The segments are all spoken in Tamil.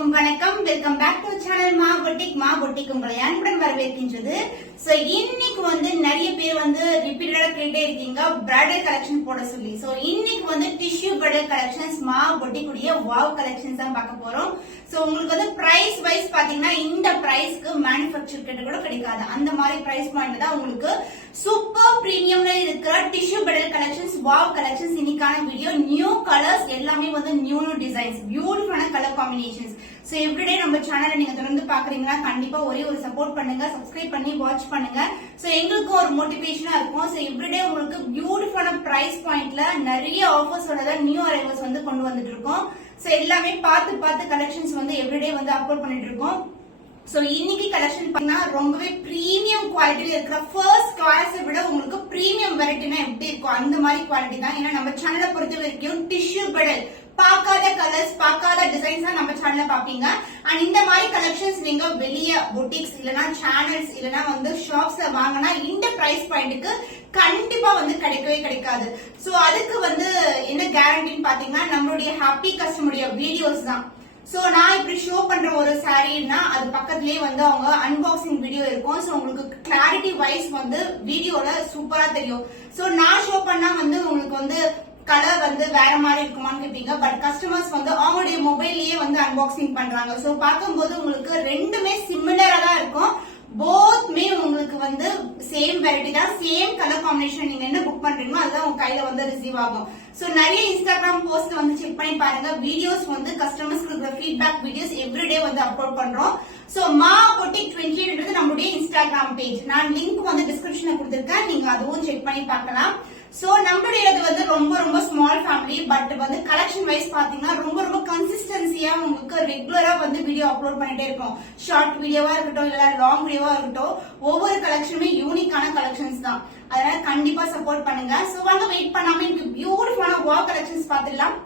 எல்லோருக்கும் வணக்கம். வெல்கம் பேக் டு சேனல் மா பொட்டிக் உங்களை அன்புடன் வரவேற்கின்றது. சோ இன்னைக்கு வந்து நிறைய பேர் வந்து ரிப்பீட்டடா கேட்டே இருக்கீங்க பிரைடல் கலெக்ஷன் போட சொல்லி. சோ இன்னைக்கு வந்து டிஷ்யூ பிரைடல் கலெக்ஷன்ஸ் மா பொட்டிக் உடைய வாவ் கலெக்ஷன்ஸ் தான் பார்க்க போறோம். சோ உங்களுக்கு வந்து பிரைஸ் வைஸ் பாத்தீங்கன்னா இந்த பிரைஸ்க்கு மேனுஃபேக்சர் கிட்ட கூட கிடைக்காது. அந்த மாதிரி பிரைஸ் பாயிண்ட் தான் உங்களுக்கு சூப்பர் பிரீமியம்ல இருக்கிற tissue bridal collections wow collections. இன்னைக்கான வீடியோ நியூ கலர்ஸ் எல்லாமே வந்து நியூ டிசைன்ஸ் பியூட்டிஃபுல்லான கலர் காம்பினேஷன்ஸ். சோ எவ்ரிடே நம்ம சேனலை நீங்க தொடர்ந்து பாக்குறீங்கன்னா கண்டிப்பா ஒரே ஒரு சப்போர்ட் பண்ணுங்க, சப்ஸ்கிரைப் பண்ணி வாட்ச் பண்ணுங்க. சோ எங்களுக்கு ஒரு மோட்டிவேஷனா இருக்கும். சோ எவ்ரிடே உங்களுக்கு பியூட்டிஃபுல்லான பிரைஸ் பாயிண்ட்ல நிறைய ஆஃபர்ஸோட நியூ அரைவல்ஸ் வந்து கொண்டு வந்துட்டு இருக்கோம். சோ எல்லாமே பார்த்து கலெக்ஷன்ஸ் வந்து எவ்ரிடே வந்து அப்லோட் பண்ணிட்டு இருக்கோம். சோ இன்னைக்கு கலெக்ஷன் பாத்தீங்கன்னா ரொம்பவே பிரீமியம் குவாலிட்டில இருக்கிற ஃபர்ஸ்ட் கிளாஸை விட உங்களுக்கு பிரீமியம் வெரைட்டினா எப்படி இருக்கும் அந்த மாதிரி குவாலிட்டி தான். ஏன்னா நம்ம சேனலை பொறுத்த வரைக்கும் டிஷ்யூ பிரைடல் பார்க்காத கலர்ஸ் பார்க்காத டிசைன்ஸ் தான் நம்ம சேனல்ல பாப்பீங்க. அண்ட் இந்த மாதிரி கலெக்ஷன்ஸ் நீங்க வெளிய பொட்டிக்ஸ் இல்லனா சேனல்ஸ் இல்லனா வந்து ஷாப்ஸ்ல வாங்கினா இந்த பிரைஸ் பாயிண்ட்க்கு கண்டிப்பா வந்து கிடைக்கவே கிடைக்காது. சோ அதுக்கு வந்து என்ன கேரண்டின்னு பாத்தீங்கன்னா நம்மளுடைய ஹாப்பி கஸ்டமருடைய வீடியோஸ் தான். சோ நான் இப்படி ஷோ பண்ற ஒரு சாரீனா அது பக்கத்திலேயே வந்து அவங்க அன்பாக்சிங் வீடியோ இருக்கும். சோ உங்களுக்கு கிளாரிட்டி வைஸ் வந்து வீடியோல சூப்பரா தெரியும். சோ நான் ஷோ பண்ணா வந்து உங்களுக்கு வந்து கலர் வந்து வேற மாதிரி இருக்குமான்னு கேட்பீங்க. பட் கஸ்டமர்ஸ் வந்து அவங்களுடைய மொபைல்லயே வந்து அன்பாக்சிங் பண்றாங்க. சோ பார்க்கும்போது உங்களுக்கு ரெண்டுமே சிமிலரா தான் இருக்கும். போத்மே உங்களுக்கு வந்து சேம் வெரைட்டி தான், சேம் கலர் காம்பினேஷன். நீங்க என்ன புக் பண்றீங்களோ அதுதான் உங்க கையில வந்து ரிசீவ் ஆகும். சோ நிறைய இன்ஸ்டாகிராம் போஸ்ட் வந்து செக் பண்ணி பாருங்க. வீடியோஸ் வந்து கஸ்டமர்ஸ்க்கு இருக்கிற ஃபீட்பேக் வீடியோஸ் எவ்ரிடே வந்து அப்லோட் பண்றோம். சோ மா பொட்டிக் 20 நம்மளுடைய இன்ஸ்டாகிராம் பேஜ், நான் லிங்க் வந்து டிஸ்கிரிப்ஷன்ல கொடுத்திருக்கேன், நீங்க அதுவும் செக் பண்ணி பார்க்கலாம். சோ நம்மளுடையது வந்து ரொம்ப ஸ்மால் ஃபேமிலி. பட் வந்து கலெக்ஷன் வைஸ் பாத்தீங்கன்னா ரொம்ப கன்சிஸ்டன்சியா உங்களுக்கு ரெகுலரா வந்து வீடியோ அப்லோட் பண்ணிட்டே இருக்கோம். ஷார்ட் வீடியோவா இருக்கட்டும் இல்ல லாங் வீடியோவா இருக்கட்டும், ஒவ்வொரு கலெக்ஷனுமே யூனிக்கான கலெக்ஷன்ஸ் தான். அதனால கண்டிப்பா சப்போர்ட் பண்ணுங்க. சோ வாங்க வெயிட் பண்ணாம எனக்கு பியூட்டிஃபுல்லான வாவ் கலெக்ஷன்ஸ் பாத்துடலாம்.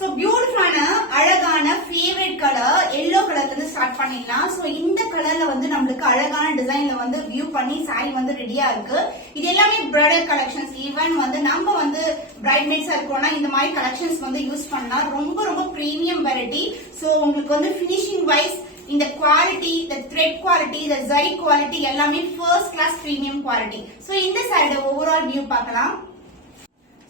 சோ பியூட்டிஃபுல்லான அழகான ஃபேவரட் கலர் எல்லோ கலர்ல இருந்து ஸ்டார்ட் பண்ணிடலாம். சோ இந்த கலர்ல வந்து நம்மளுக்கு அழகான டிசைன்ல வந்து வியூ பண்ணி சாரி வந்து ரெடியா இருக்கு. இது எல்லாமே பிரைடல் கலெக்ஷன்ஸ். ஈவன் வந்து நம்ம வந்து பிரைட்மேட்ஸா இருக்கோம்னா இந்த மாதிரி கலெக்ஷன்ஸ் வந்து யூஸ் பண்ணா ரொம்ப பிரீமியம் வெரைட்டி. சோ உங்களுக்கு வந்து பினிஷிங் வைஸ் இந்த குவாலிட்டி, இந்த த்ரெட் குவாலிட்டி, இந்த ஜரி குவாலிட்டி எல்லாமே first class premium quality. So இந்த சாரியோட ஓவரால் வியூ பார்க்கலாம்.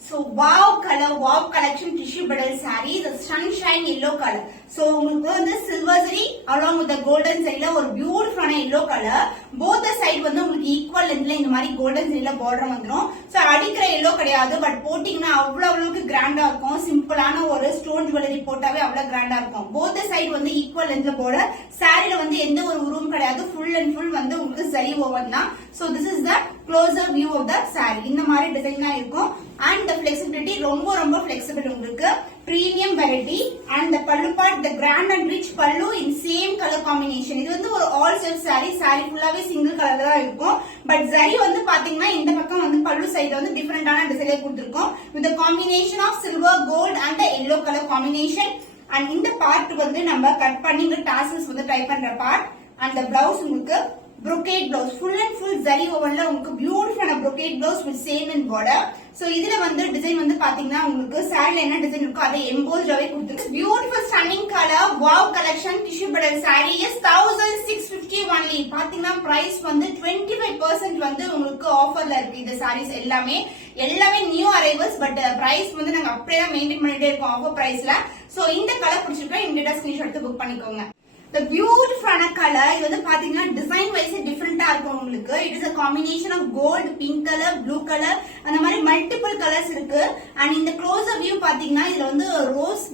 So wow color, wow collection tissue bridal saree, the sunshine yellow color. So உங்களுக்கு வந்து silver zari along with the golden ஜரில ஒரு பியூட்டிஃபுல்லான yellow color. both the side வந்து உங்களுக்கு ஈக்குவல் லென்த்ல இந்த மாதிரி கோல்டன் ஜரில பார்டர் வந்துரும். சோ அடிக்கிற yellow கிடையாது, பட் போட்டிங்கன்னா அவ்வளவுக்கு கிராண்டா இருக்கும். சிம்பிளான ஒரு ஸ்டோன் ஜுவல்லரி போட்டாவே அவ்வளவு கிராண்டா இருக்கும். both the side வந்து ஈக்குவல் லென்த்ல பார்டர். சாரில வந்து எந்த ஒரு உருவம் கிடையாது, ஃபுல் அண்ட் ஃபுல் வந்து உங்களுக்கு ஜரி ஓவன் தான். So this is the closer view of the saree. இந்த மாதிரி டிசைன் தான் இருக்கும். And the flexibility ரொம்ப flexible உங்களுக்கு. Premium variety and the pallu part, the grand and rich pallu in same color combination. இது வந்து ஒரு all self saree. saree ஃபுல்லாவே சிங்கிள் கலர்ல தான் இருக்கும். பட் ஜரி வந்து பாத்தீங்கன்னா இந்த பக்கம் வந்து பல்லு சைடுல வந்து டிஃபரெண்டான டிசைன்ல கொடுத்திருக்கோம். with the combination of silver, gold and the yellow color combination. and இந்த பார்ட் வந்து நம்ம கட் பண்ணி இந்த டாசல்ஸ் வந்து ட்ரை பண்ற பார்ட். and the blouse உங்களுக்கு brocade blouse, full and full zari wovenல உங்களுக்கு பியூட்டிஃபுல்லான brocade blouse with same in border. So இதுல வந்து டிசைன் வந்து பாத்தீங்கன்னா உங்களுக்கு சாரில என்ன டிசைன் இருக்கோ அதை எம்போஸ்டாவே கொடுத்திருக்கு. Beautiful stunning colour wow collection tissue bridal sari is 1650 only. பாத்தீங்கன்னா பிரைஸ் வந்து 25% வந்து உங்களுக்கு ஆஃபர்ல இருக்கு. இந்த சாரீஸ் எல்லாமே நியூ அரைவல்ஸ். பட் பிரைஸ் வந்து நாங்க அப்படியே தான் மெயின்டைன் பண்ணிட்டே இருக்கோம் ஆஃபர் பிரைஸ்ல. சோ இந்த கலர் பிடிச்சிருக்கா இமிடியேட்டா ஸ்கிரீன்ஷாட் எடுத்து புக் பண்ணிக்கோங்க. The beautiful color இது வந்து பாத்தீங்கன்னா டிசைன் வைஸ் டிஃபரெண்டா இருக்கும் உங்களுக்கு. It is a combination of gold, pink color, blue color, அந்த மாதிரி மல்டிபிள் கலர்ஸ் இருக்கு. அண்ட் இந்த க்ளோசர் வியூ பாத்தீங்கன்னா இதுல வந்து ரோஸ்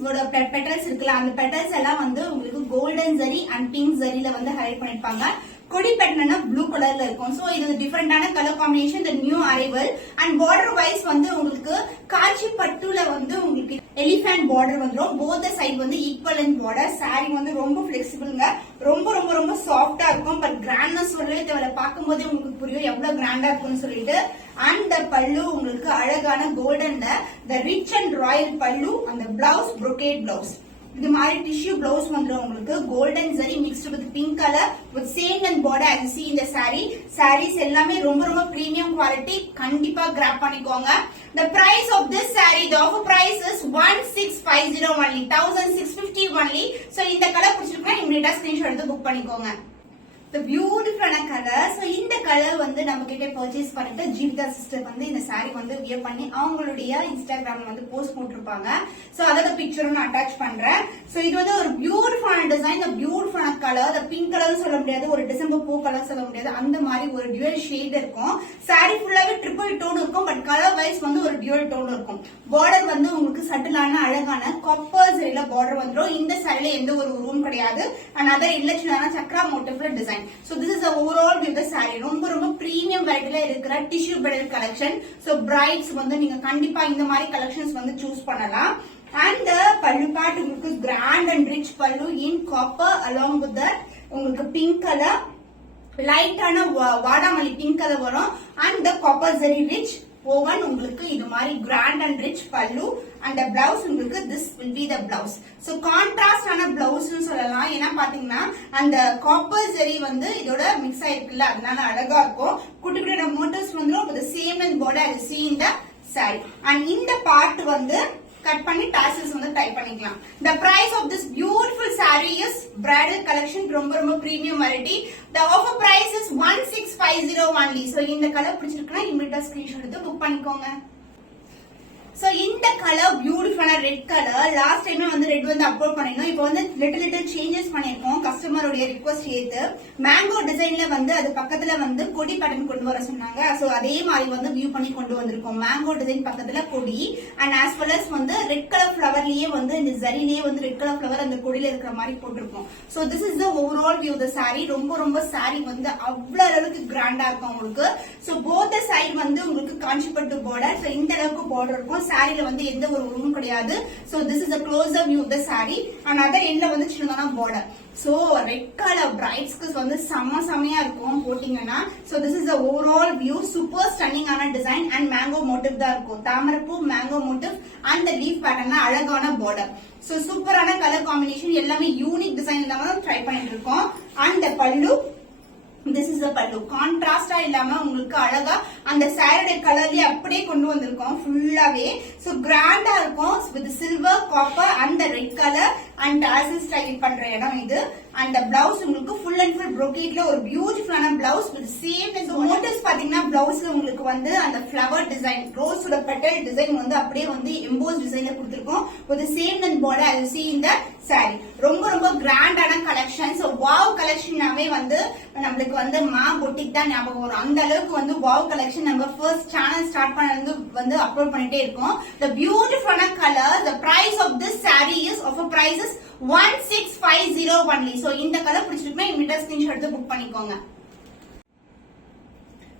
பெட்டல்ஸ் இருக்குல்ல, அந்த பெட்டல்ஸ் எல்லாம் வந்து உங்களுக்கு கோல்டன் ஜரி அண்ட் பிங்க் ஜரியில வந்து ஹைலைட் பண்ணிருப்பாங்க. கொடி பேட்டர்னா ப்ளூ கலர்ல இருக்கும். சோ இது டிஃபரெண்டான colour combination, the new arrival. And border wise வந்து உங்களுக்கு காஞ்சி பட்டுல வந்து உங்களுக்கு எலிஃபண்ட் பார்டர் வந்துரும். both the side வந்து ஈக்குவல் அண்ட் பார்டர். சாரி வந்து ரொம்ப பிளெக்சிபிள்ங்க, ரொம்ப சாஃப்டா இருக்கும். பட் கிராண்ட்னஸ் சொல்லவே தேவை, பார்க்கும்போதே உங்களுக்கு புரியும் எவ்வளவு கிராண்டா இருக்கும்னு சொல்லிட்டு. அண்ட் பல்லு உங்களுக்கு அழகான கோல்டன்ல the rich and royal பல்லு, அந்த பிளவுஸ் brocade blouse. இது மாதிரி டிஷ்யூ பிளவுஸ் வந்துடும் உங்களுக்கு golden zari mixed with pink colour with same and border as you see இந்த sarees எல்லாமே ரொம்ப ரொம்ப பிரீமியம் குவாலிட்டி கண்டிப்பா கிராப் பண்ணிக்கோங்க the price of this saree the offer price is 1650 only 1650 only so இந்த கலர் பிடிச்சிருக்கா இமிடியேட்டா ஸ்கிரீன்ஷாட் எடுத்து புக் பண்ணிக்கோங்க the beautiful color so இந்த கலர் வந்து நம்ம கிட்ட பர்ச்சேஸ் பண்ணிட்டு ஜீவிதா சிஸ்டர் வந்து இந்த saree வந்து வியர் பண்ணி அவங்களுடைய இன்ஸ்டாகிராம்ல வந்து போஸ்ட் போட்டுருப்பாங்க சோ அதோட பிக்சரும் நான் அட்டாச் பண்றேன் சோ இது வந்து ஒரு பியூட்டிஃபுல்லான design the beautiful colour the pink colour சொல்ல முடியாது ஒரு டிசம்பர் பூ கலர் சொல்ல முடியாது அந்த மாதிரி ஒரு டியூவல் ஷேட் இருக்கும் saree ஃபுல்லாவே ட்ரிபிள் டோன் இருக்கும் பட் கலர் வைஸ் வந்து ஒரு டியூவல் டோன் இருக்கும் பார்டர் வந்து உங்களுக்கு சட்டிலான அழகான காப்பர் ஜரியில பார்டர் வந்துரும் இந்த சாரில எந்த ஒரு உருவம் கிடையாது and other இல்லச்சிலான சக்ரா மோட்டிவ்ல design so this is the overall view of the saree ரொம்ப ரொம்ப பிரீமியம் வெரைட்டில இருக்கிற tissue bridal collection so brides வந்து நீங்க கண்டிப்பா இந்த மாதிரி கலெக்ஷன்ஸ் வந்து சூஸ் பண்ணலாம் and the pallu part உங்களுக்கு grand and rich pallu in copper along with that உங்களுக்கு pink color லைட்டான வாடாமல்லி பிங்க் கலர் வரும் and the copper zari rich woven உங்களுக்கு இது மாதிரி grand and rich pallu and blouse உங்களுக்கு this will be the blouse so contrast ஆன பிளவுஸ் சொல்லலாம் ஏன்னா பாத்தீங்கன்னா அந்த காப்பர் ஜெரி வந்து இதோட மிக்ஸ் ஆயிருக்குல்ல அதனால அழகா இருக்கும் குட்டி குட்டி மோட்டிவ்ஸ் வந்துடும் same and border as you see in the saree and இந்த பார்ட் வந்து கட் பண்ணி டாசல்ஸ் வந்து டைப் பண்ணிக்கலாம் the price of this beautiful saree is bridal collection ரொம்ப ரொம்ப premium variety the offer price is 1650 only so இந்த கலர் பிடிச்சிருக்குன்னா இமிடியேட்டா ஸ்கிரீன்ஷாட் எடுத்து புக் பண்ணிக்கோங்க சோ இந்த கலர் பியூட்டிஃபுல்லான ரெட் கலர் லாஸ்ட் டைம் வந்து ரெட் வந்து அப்லோட் பண்ணிருந்தோம் இப்போ வந்து லிட்டில் சேஞ்சஸ் பண்ணிருக்கோம் கஸ்டமருடைய ரிக்வெஸ்ட் ஏத்து மேங்கோ டிசைன்ல வந்து அது பக்கத்துல வந்து கொடி பேட்டர்ன் கொண்டு வர சொன்னாங்க சோ அதே மாதிரி வந்து வியூ பண்ணி கொண்டு வந்திருக்கோம் மேங்கோ டிசைன் பக்கத்துல கொடி அண்ட் ஆஸ் வெல் அஸ் வந்து ரெட் கலர் ஃபிளவர்லயே வந்து இந்த ஜரிலேயே வந்து ரெட் கலர் ஃபிளவர் அந்த கொடியில இருக்கிற மாதிரி போட்டிருக்கோம் so this is the overall view the saree ரொம்ப ரொம்ப saree வந்து அவ்வளவு அளவுக்கு கிராண்டா இருக்கும் உங்களுக்கு சோ போத் த சைடு வந்து உங்களுக்கு காஞ்சிபட்டு பார்டர் சோ இந்த அளவுக்கு பார்டர் இருக்கும் சாரில வந்து எந்த ஒரு உருவம் கிடையாது so this is a closer view of the saree and other endல வந்து சின்னதான border சோ ரெட் கலர் பிரைட்ஸ்க்கு வந்து செமையா இருக்கும் போட்டீங்கன்னா so this is the overall view super stunning ஆன டிசைன் அண்ட் மேங்கோ மோட்டிவ் தான் இருக்கும் தாமரைப்பூ மேங்கோ மோட்டிவ் அந்த லீஃப் பேட்டர்ன்ல அழகான border சோ சூப்பரான கலர் காம்பினேஷன் எல்லாமே யூனிக் டிசைன் இல்லாம ட்ரை பண்ணிட்டு இருக்கோம் and the pallu this is the pallu கான்ட்ராஸ்டா இல்லாம உங்களுக்கு அழகா அந்த சாரியோட கலர்லயே அப்படியே கொண்டு வந்திருக்கோம் ஃபுல்லாவே சோ கிராண்டா இருக்கும் with silver copper and red colour and dazzle style பண்ற இடம் இது அந்த பிளவுஸ் உங்களுக்கு ஃபுல் அண்ட் ஃபுல் brocade ஒரு பியூட்டிஃபுல்லான பிளவுஸ் வித் சேம் மோட்டிவ்ஸ் பாத்தீங்கன்னா பிளவுஸ்ல உங்களுக்கு வந்து அந்த ஃபிளவர் டிசைன் ரோஸோட பெட்டல் டிசைன் வந்து அப்படியே வந்து எம்போஸ் டிசைன்ல கொடுத்திருக்கோம் with same and border as you see in the saree ரொம்ப ரொம்ப கிராண்டான கலெக்ஷன் சோ வாவ் கலெக்ஷனாவே வந்து நம்மளுக்கு வந்து மா பொட்டிக் தான் ஞாபகம் வரும் அந்த அளவுக்கு வந்து வாவ் கலெக்ஷன் நம்ம ஃபர்ஸ்ட் சேனல் ஸ்டார்ட் பண்ணது வந்து அப்லோட் பண்ணிட்டே இருக்கோம் the beautiful color the price of this saree is offer price is 1650 only so இந்த கலர் பிடிச்சிருக்குன்னா இமிடியேட்டா ஸ்கிரீன்ஷாட் எடுத்து புக் பண்ணிக்கோங்க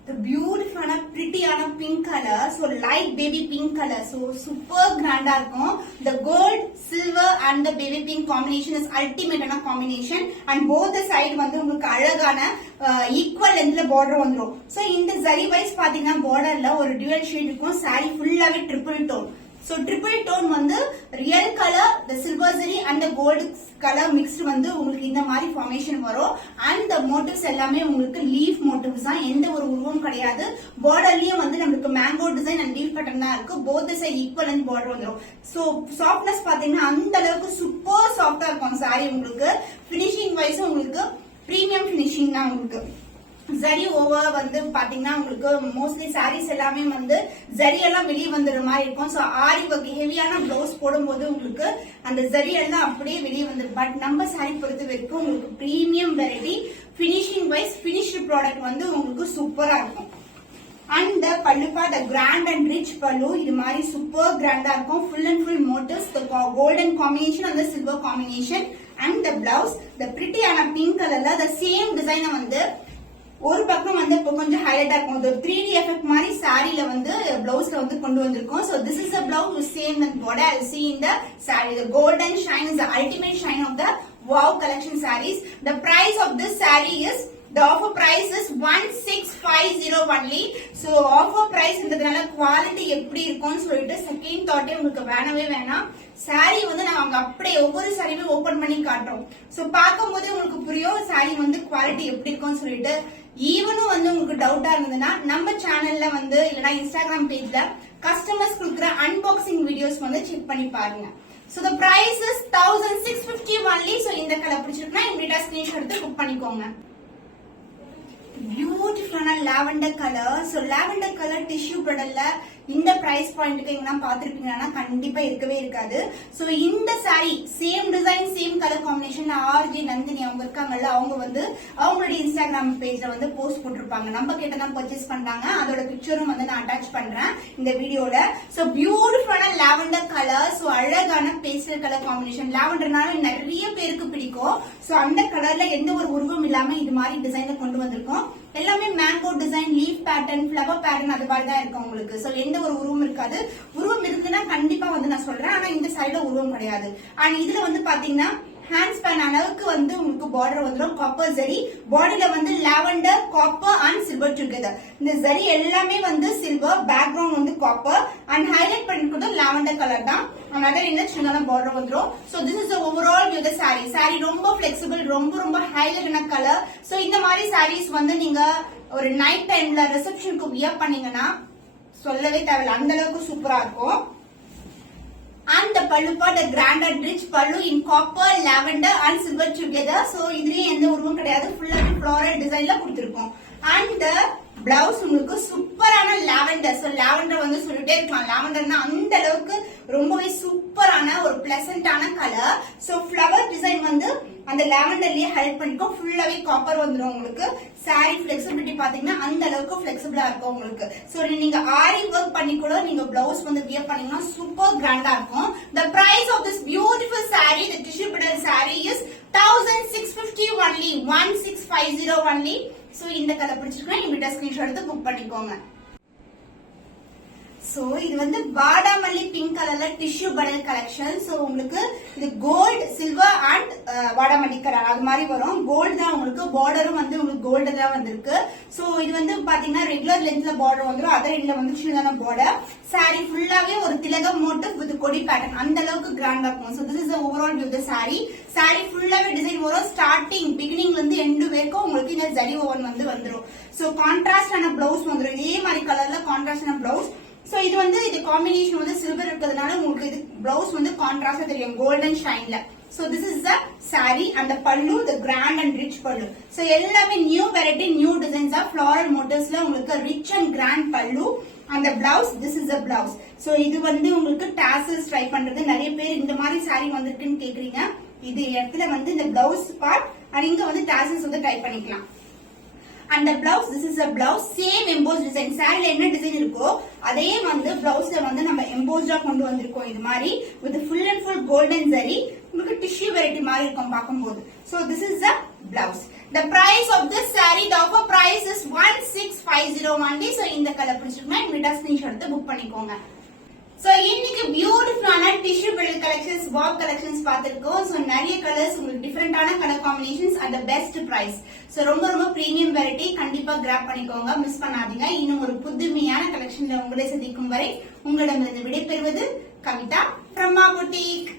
the beautiful pretty pink color so light baby pink color so super grand இருக்கும் the gold silver and the baby pink combination is ultimate combination and both the side வந்து உங்களுக்கு அழகான equal lengthல border வந்துரும் so இந்த zari wise பாத்தீங்கன்னா borderல ஒரு dual shade இருக்கும் saree ஃபுல்லாவே triple tone so triple tone வந்து real color the silver zari and the gold color mixed வந்து உங்களுக்கு இந்த மாதிரி formation வரும் and the motifs எல்லாமே உங்களுக்கு leaf motifs தான் எந்த ஒரு உருவம் கிடையாது borderலயும் வந்து நமக்கு mango design and leaf pattern தான் இருக்கு both the side equal and border வந்துரும் so softness பாத்தீங்கன்னா அந்த அளவுக்கு super soft ஆ இருக்கும் saree உங்களுக்கு finishing wise உங்களுக்கு premium finishing தான் உங்களுக்கு ஜரி ஓவர் வந்து பாத்தீங்கன்னா உங்களுக்கு மோஸ்ட்லி சாரீஸ் எல்லாமே வந்து ஜரி எல்லாம் வெளியே வந்துடுற மாதிரி இருக்கும் சோ ஆரி ஒர்க் ஹெவியான பிளவுஸ் போடும்போது உங்களுக்கு அந்த ஜரி எல்லாம் அப்படியே வெளியே வந்துடும் பட் நம்ம சாரி பொறுத்த வரைக்கும் உங்களுக்கு premium variety finishing wise finished product வந்து உங்களுக்கு சூப்பரா இருக்கும் and the pallu part the grand and rich pallu இது மாதிரி super grand இருக்கும் full and full motifs the golden combination and the silver combination and the blouse the pretty and pink colorல the same design வந்து ஒரு பக்கம் வந்து இப்போ கொஞ்சம் ஹைலைட்டா இருக்கும் ஒரு 3D எஃபெக்ட் மாதிரி சாரில வந்து பிளவுஸ்ல வந்து கொண்டு வந்திருக்கோம் so this is the blouse with same and border you see in the saree the golden shine is the ultimate shine of the wow collection sarees the price of this saree is the offer price is 1650 only so offer price இன்றதுனால குவாலிட்டி எப்படி இருக்கும்னு சொல்லிட்டு செகண்ட் தாட்டே உங்களுக்கு வேணவே வேணாம் சாரி வந்து நாங்க அப்படியே ஒவ்வொரு சாரியுமே ஓபன் பண்ணி காட்டுறோம். சோ பார்க்கும் போதே உங்களுக்கு புரியும் சாரி வந்து குவாலிட்டி எப்படி இருக்கும்னு சொல்லிட்டு. ஈவனும் வந்து உங்களுக்கு டவுட்டா இருந்ததுன்னா நம்ம சேனல்ல வந்து இல்லனா இன்ஸ்டாகிராம் பேஜ்ல கஸ்டமர்ஸ் கொடுக்குற அன்பாக்சிங் வீடியோஸ் வந்து செக் பண்ணி பாருங்க. So the price is 1650 only. So இந்த கலர் பிடிச்சிருக்குன்னா இமிடியேட்டா ஸ்கிரீன்ஷாட் எடுத்து புக் பண்ணிக்கோங்க. பியூட்டிஃபுல்லான lavender colour. So lavender colour tissue ப்ராடக்ட்ல இந்த பிரைஸ் பாயிண்ட்க்கு எங்கன்னா பாத்துருப்பீங்கன்னா கண்டிப்பா இருக்கவே இருக்காது. சோ இந்த sari same design same colour combination R G Nandini அவங்க இருக்காங்கல்ல, அவங்க வந்து அவங்களுடைய இன்ஸ்டாகிராம் பேஜ்ல வந்து போஸ்ட் போட்டிருப்பாங்க. நம்ம கிட்ட தான் பர்ச்சேஸ் பண்றாங்க. அதோட பிக்சரும் வந்து நான் அட்டாச் பண்றேன் இந்த வீடியோல. சோ பியூட்டிஃபுல்லான லாவெண்டர் கலர். சோ அழகான பேஸ்டல் கலர் காம்பினேஷன். லாவெண்டர்னால நிறைய பேருக்கு பிடிக்கும். சோ அந்த கலர்ல எந்த ஒரு உருவம் இல்லாம இது மாதிரி டிசைன்ல கொண்டு வந்திருக்கோம். எல்லாமே mango design, leaf pattern, flower pattern அது மாதிரி தான் இருக்கும் உங்களுக்கு. சோ எந்த ஒரு உருவம் இருக்காது. உருவம் இருக்குன்னா கண்டிப்பா வந்து நான் சொல்றேன். ஆனா இந்த சைடுல உருவம் கிடையாது. அண்ட் இதுல வந்து பாத்தீங்கன்னா ஹேண்ட் ஸ்பேன் அளவுக்கு வந்து உங்களுக்கு பார்டர் வந்துடும். காப்பர் ஜரி பாடியில வந்து lavender, copper and silver together. இந்த ஜரி எல்லாமே வந்து சில்வர், பேக்ரவுண்ட் வந்து காப்பர் அண்ட் ஹைலைட் பண்ணிருக்கிறது லாவெண்டர் கலர் தான். அதனால என்ன சின்ன பார்டர் வந்துடும். So this is overall view the sari. Sari ரொம்ப பிளெக்சிபிள், ரொம்ப ஹைலைட்டான கலர். சோ இந்த மாதிரி சாரீஸ் வந்து நீங்க ஒரு நைட் டைம்ல ரிசப்ஷனுக்கு வியர் பண்ணீங்கன்னா சொல்லவே தேவையில்ல, அந்த அளவுக்கு சூப்பரா இருக்கும். And the pallu part, the grander rich pallu in copper, lavender and silver together. So இதுலயே எந்த உருவம் கிடையாது. ஃபுல்லா floral designல கொடுத்திருக்கோம். And the blouse உங்களுக்கு சூப்பரான லாவெண்டர். சோ லாவெண்டர் வந்து சொல்லிட்டே இருக்கலாம். லாவெண்டர்னா அந்த அளவுக்கு ரொம்பவே சூப்பரான ஒரு பிளசன்டான கலர். சோ ஃப்ளவர் டிசைன் வந்து அந்த லாவெண்டர்லயே ஹைலைட் பண்ணிருக்கோம். ஃபுல்லாவே காப்பர் வந்துடும் உங்களுக்கு. சாரி பிளெக்சிபிலிட்டி பாத்தீங்கன்னா அந்த அளவுக்கு பிளெக்சிபிளா இருக்கும் உங்களுக்கு. சோ நீங்க ஆரி ஒர்க் பண்ணி கூட நீங்க பிளவுஸ் வந்து வியர் பண்ணீங்கன்னா சூப்பர் கிராண்டா இருக்கும். The price of this beautiful saree, the tissue bridal saree is 1650 only, 1650 only. So இந்த கலர் பிடிச்சிருக்கா இமிடியேட்டா ஸ்கிரீன்ஷாட் எடுத்து புக் பண்ணிக்கோங்க. சோ இது வந்து வாடாமல்லி பிங்க் கலர்ல டிஷ்யூ படல் கலெக்ஷன். சோ உங்களுக்கு இது கோல்ட், சில்வர் அண்ட் வாடாமல்லி கலர் அது மாதிரி வரும். கோல்டு தான் உங்களுக்கு. பார்டரும் வந்து உங்களுக்கு கோல்டு தான் வந்திருக்கு. சோ இது வந்து பாத்தீங்கன்னா ரெகுலர் லென்த்ல பார்டர் வந்துடும். அதர் எண்ட்ல வந்து சின்னதான பார்டர். சாரி ஃபுல்லாவே ஒரு திலகம் மோட்டிவ் வித் கொடி பேட்டர்ன் அந்த அளவுக்கு கிராண்டா இருக்கும். So this is the overall view the sari. Sorry ஃபுல்லாவே டிசைன் வரும். ஸ்டார்டிங் பிகினிங்ல இருந்து எண்ட் வரைக்கும் உங்களுக்கு இந்த ஜரி ஓவன் வந்து வந்துடும். சோ கான்ட்ராஸ்டான பிளவுஸ் வந்துடும். இதே மாதிரி கலர்ல கான்ட்ராஸ்டான பிளவுஸ். சோ இது வந்து இது காம்பினேஷன் வந்து சில்வர் இருக்கிறதுனால உங்களுக்கு இது பிளவுஸ் வந்து கான்ட்ராஸ்டா தெரியும் golden ஷைன்ல. So this is the saree and the pallu, the grand and rich pallu. So எல்லாமே new variety, new designs of floral மோட்டிவ்ஸ்ல உங்களுக்கு rich and grand pallu and the blouse. This is the blouse. So இது வந்து உங்களுக்கு tassels ட்ரை பண்றது நிறைய பேர் இந்த மாதிரி saree வந்திருக்குன்னு கேக்குறீங்க. இது இடத்துல வந்து இந்த blouse part and இங்க வந்து tassels வந்து ட்ரை பண்ணிக்கலாம். And the blouse, this is a blouse, same embossed design. சாரில என்ன டிசைன் இருக்கோ அதே வந்து பிளவுஸ்ல வந்து நம்ம எம்போஸ்டா கொண்டு வந்திருக்கோம். இது மாதிரி with full and full golden zari. உங்களுக்கு டிஷ்யூ வெரைட்டி மாதிரி இருக்கும் பார்க்கும்போது. So this is the blouse. The price of this saree, the offer price is 1650 only. So இந்த கலர் பிடிச்சிருக்குன்னா இமிடியேட்டா ஸ்கிரீன்ஷாட் எடுத்து புக் பண்ணிக்கோங்க. சோ இன்னைக்கு பியூட்டிஃபுல்லான டிஷ்யூ பிரில் கலெக்ஷன்ஸ், வாக் கலெக்ஷன்ஸ் பார்த்திருக்கோம். சோ நிறைய கலர்ஸ், உங்களுக்கு டிஃபரெண்டான colour combinations at the best price. So ரொம்ப பிரீமியம் வெரைட்டி. கண்டிப்பா கிராப் பண்ணிக்கோங்க, மிஸ் பண்ணாதீங்க. இன்னும் ஒரு புதுமையான கலெக்ஷன்ல உங்களை சந்திக்கும் வரை உங்களிடமிருந்து விடைபெறுவது கவிதா from Ma Boutique.